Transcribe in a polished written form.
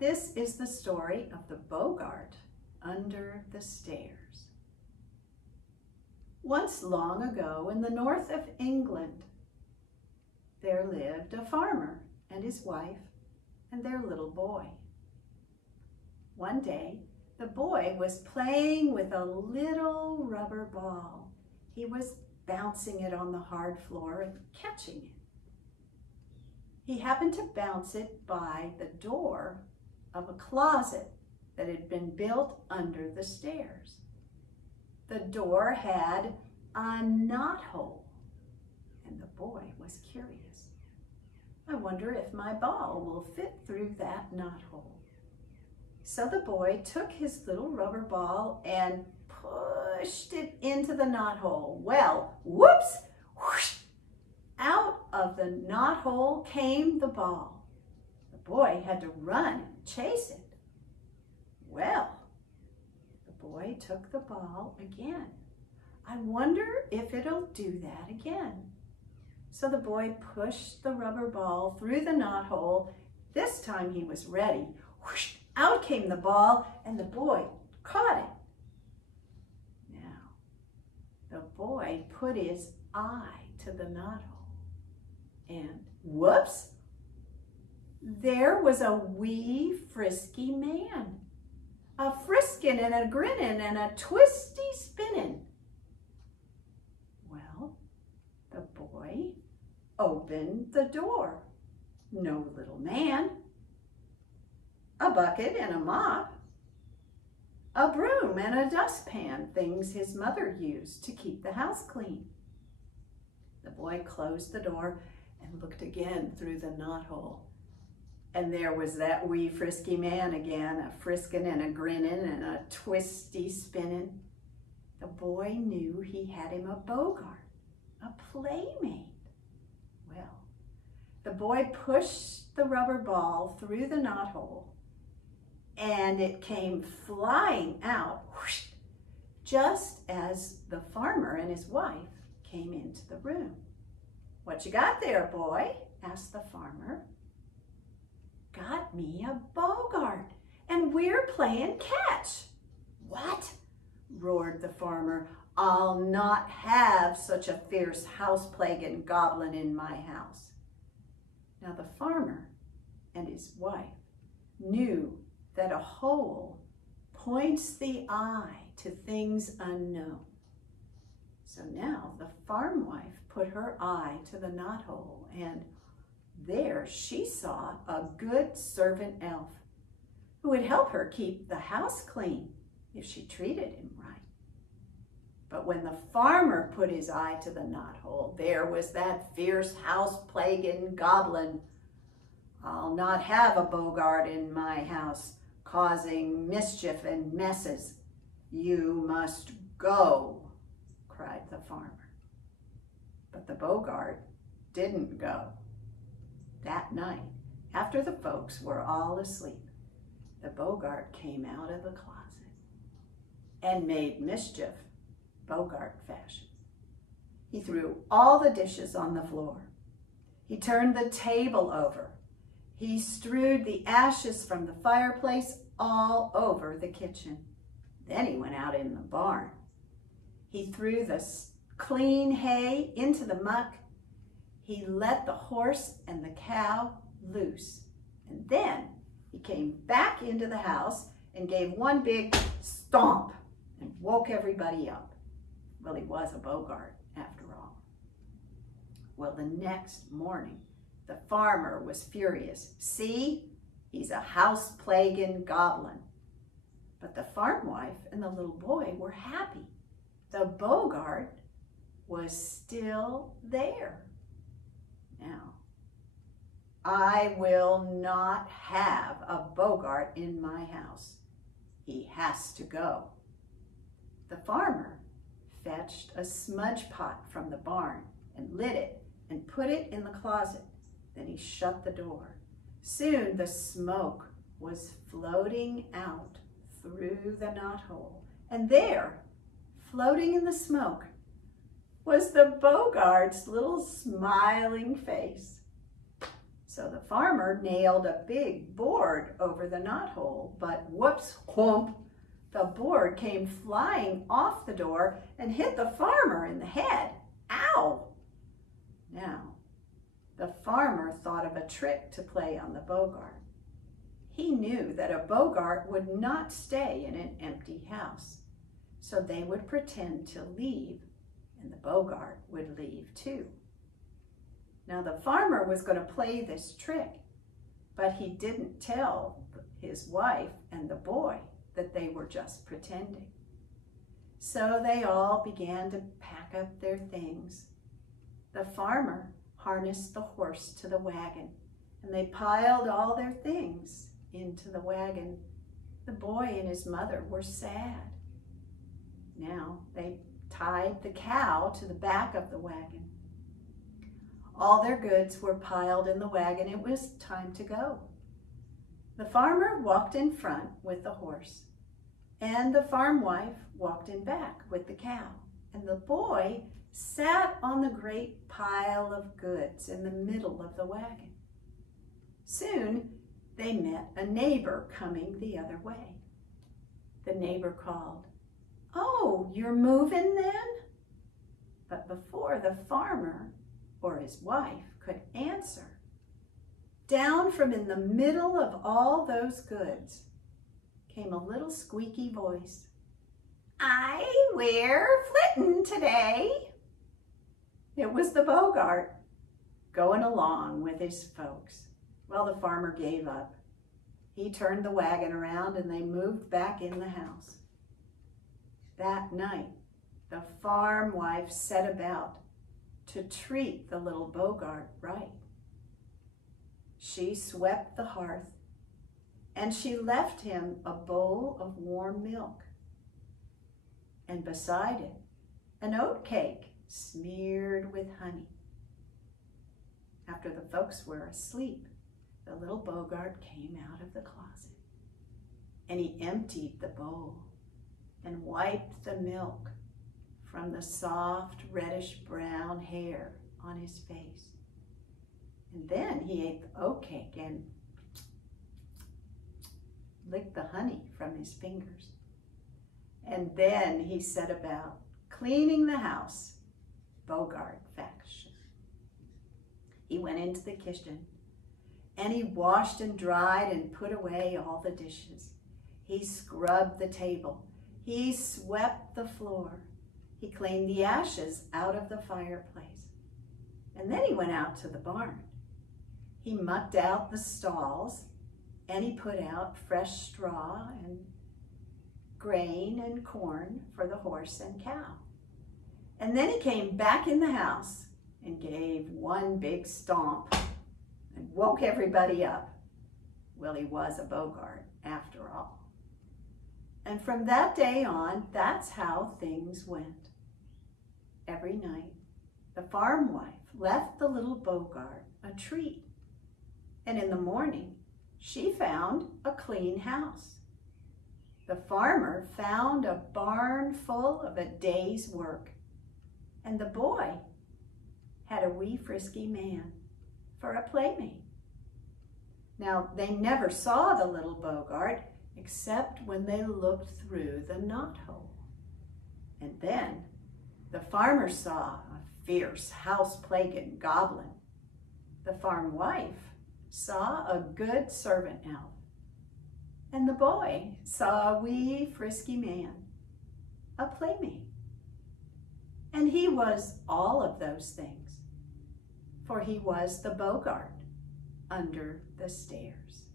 This is the story of the Boggart under the stairs. Once long ago in the north of England, there lived a farmer and his wife and their little boy. One day, the boy was playing with a little rubber ball. He was bouncing it on the hard floor and catching it. He happened to bounce it by the door of a closet that had been built under the stairs. The door had a knothole, and the boy was curious. I wonder if my ball will fit through that knothole. So the boy took his little rubber ball and pushed it into the knothole. Well, whoops, whoosh, out of the knothole came the ball. The boy had to run and chase it. Well, the boy took the ball again. I wonder if it'll do that again. So the boy pushed the rubber ball through the knothole. This time he was ready. Whoosh, out came the ball, and the boy caught it. Now, the boy put his eye to the knothole, and whoops, there was a wee frisky man, a friskin' and a grinnin' and a twisty spinnin'. Well, the boy opened the door. No little man, a bucket and a mop, a broom and a dustpan, things his mother used to keep the house clean. The boy closed the door and looked again through the knothole. And there was that wee frisky man again, a friskin' and a grinnin' and a twisty spinnin'. The boy knew he had him a Boggart, a playmate. Well, the boy pushed the rubber ball through the knothole, and it came flying out, whoosh, just as the farmer and his wife came into the room. "What you got there, boy?" asked the farmer. "Got me a Boggart, and we're playing catch." "What?" roared the farmer. "I'll not have such a fierce house-plaguing goblin in my house." Now the farmer and his wife knew that a hole points the eye to things unknown. So now the farm wife put her eye to the knothole, and there she saw a good servant elf who would help her keep the house clean if she treated him right. But when the farmer put his eye to the knothole, there was that fierce house-plaguing goblin. "I'll not have a Boggart in my house, causing mischief and messes. You must go," cried the farmer. But the Boggart didn't go. That night, after the folks were all asleep, the Boggart came out of the closet and made mischief Boggart fashion. He threw all the dishes on the floor. He turned the table over. He strewed the ashes from the fireplace all over the kitchen. Then he went out in the barn. He threw the clean hay into the muck. He let the horse and the cow loose. And then he came back into the house and gave one big stomp and woke everybody up. Well, he was a Boggart after all. Well, the next morning, the farmer was furious. "See, he's a house-plaguing goblin." But the farm wife and the little boy were happy. The Boggart was still there. Now, I will not have a Boggart in my house. He has to go. The farmer fetched a smudge pot from the barn and lit it and put it in the closet. Then he shut the door. Soon the smoke was floating out through the knothole, and there, floating in the smoke, was the Boggart's little smiling face. So the farmer nailed a big board over the knothole, but whoops, whomp, the board came flying off the door and hit the farmer in the head. Ow! Now, the farmer thought of a trick to play on the Boggart. He knew that a Boggart would not stay in an empty house, so they would pretend to leave, and the Boggart would leave too. Now the farmer was going to play this trick, but he didn't tell his wife and the boy that they were just pretending. So they all began to pack up their things. The farmer harnessed the horse to the wagon, and they piled all their things into the wagon. The boy and his mother were sad. Now they tied the cow to the back of the wagon. All their goods were piled in the wagon. It was time to go. The farmer walked in front with the horse, and the farm wife walked in back with the cow, and the boy sat on the great pile of goods in the middle of the wagon. Soon they met a neighbor coming the other way. The neighbor called, "Oh, you're moving then?" But before the farmer or his wife could answer, down from in the middle of all those goods came a little squeaky voice. "We're flitting today." It was the Boggart going along with his folks. Well, the farmer gave up. He turned the wagon around and they moved back in the house. That night, the farm wife set about to treat the little Boggart right. She swept the hearth and she left him a bowl of warm milk, and beside it, an oat cake smeared with honey. After the folks were asleep, the little Boggart came out of the closet, and he emptied the bowl and wiped the milk from the soft reddish-brown hair on his face. And then he ate the oat cake and licked the honey from his fingers. And then he set about cleaning the house, Boggart fashion. He went into the kitchen and he washed and dried and put away all the dishes. He scrubbed the table. He swept the floor. He cleaned the ashes out of the fireplace. And then he went out to the barn. He mucked out the stalls and he put out fresh straw and grain and corn for the horse and cow. And then he came back in the house and gave one big stomp and woke everybody up. Well, he was a Boggart after all. And from that day on, that's how things went. Every night, the farm wife left the little Boggart a treat. And in the morning, she found a clean house. The farmer found a barn full of a day's work. And the boy had a wee frisky man for a playmate. Now, they never saw the little Boggart except when they looked through the knothole. And then the farmer saw a fierce house-plaguing goblin. The farm wife saw a good servant elf. And the boy saw a wee frisky man, a playmate. And he was all of those things, for he was the Boggart under the stairs.